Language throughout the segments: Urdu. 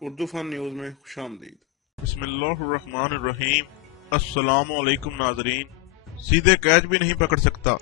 اردو فن نیوز میں خوش آمدید۔ بسم اللہ الرحمن الرحیم۔ السلام علیکم ناظرین۔ سیدھے کیچ بھی نہیں پکڑ سکتا،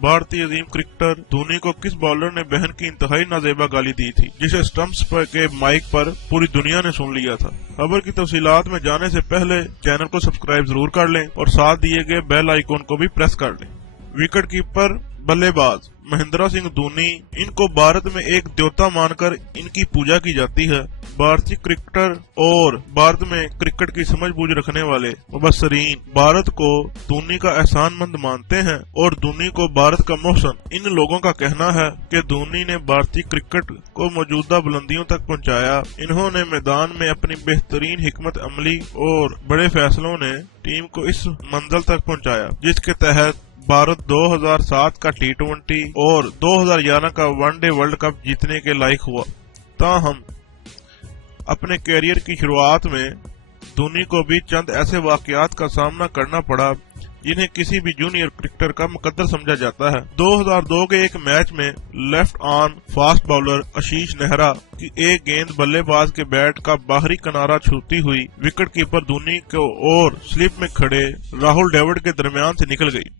بھارتی عظیم کرکٹر دھونی کو کس بالر نے بہن کی انتہائی نازیبا گالی دی تھی، جسے سٹمپس کے مائک پر پوری دنیا نے سن لیا تھا؟ خبر کی تفصیلات میں جانے سے پہلے چینل کو سبسکرائب ضرور کر لیں اور ساتھ دیے گئے بیل آئیکن کو بھی پریس کر لیں۔ وکٹ کیپر بلے باز مہندرا سنگھ دھونی، ان کو بھارت میں ایک دیوتا مان کر ان کی پوجا کی جاتی ہے۔ بھارتی کرکٹر اور بھارت میں کرکٹ کی سمجھ بوجھ رکھنے والے مبصرین بھارت کو دھونی کا احسان مند مانتے ہیں اور دھونی کو بھارت کا محسن۔ ان لوگوں کا کہنا ہے کہ دھونی نے بھارتی کرکٹ کو موجودہ بلندیوں تک پہنچایا۔ انہوں نے میدان میں اپنی بہترین حکمت عملی اور بڑے فیصلوں نے ٹیم کو اس منزل تک پہنچایا جس کے تحت بھارت 2007 کا T20 اور 2011 کا ون ڈے ورلڈ کپ جیتنے کے لائق ہوا۔ تاہم اپنے کیریئر کی شروعات میں دھونی کو بھی چند ایسے واقعات کا سامنا کرنا پڑا جنہیں کسی بھی جونیئر کرکٹر کا مقدر سمجھا جاتا ہے۔ 2002 کے ایک میچ میں left arm fast bowler Ashish Nehra کی ایک گیند بلے باز کے بیٹ کا باہری کنارہ چھوتی ہوئی وکٹ کیپر دھونی کو اور سلپ میں کھڑے راہل ڈراوڈ کے درمیان سے نکل گئی۔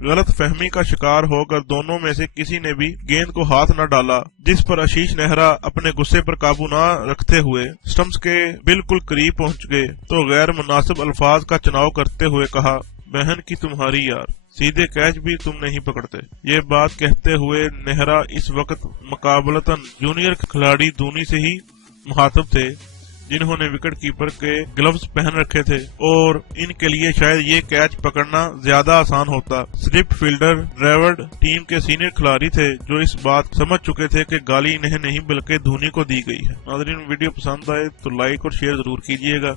غلط فہمی کا شکار ہو کر دونوں میں سے کسی نے بھی گیند کو ہاتھ نہ ڈالا، جس پر آشیش نہرا اپنے غصے پر قابو نہ رکھتے ہوئے سٹمپس کے بالکل قریب پہنچ گئے تو غیر مناسب الفاظ کا چناؤ کرتے ہوئے کہا، بہن کی تمہاری یار، سیدھے کیچ بھی تم نہیں پکڑتے۔ یہ بات کہتے ہوئے نہرا اس وقت مقابلتاً جونیئر کھلاڑی دھونی سے ہی مخاطب تھے جنہوں نے وکٹ کیپر کے گلوز پہن رکھے تھے اور ان کے لیے شاید یہ کیچ پکڑنا زیادہ آسان ہوتا۔ سلپ فیلڈر ڈراوڈ ٹیم کے سینئر کھلاڑی تھے جو اس بات سمجھ چکے تھے کہ گالی انہیں نہیں بلکہ دھونی کو دی گئی ہے۔ ناظرین، ویڈیو پسند آئے تو لائک اور شیئر ضرور کیجیے گا۔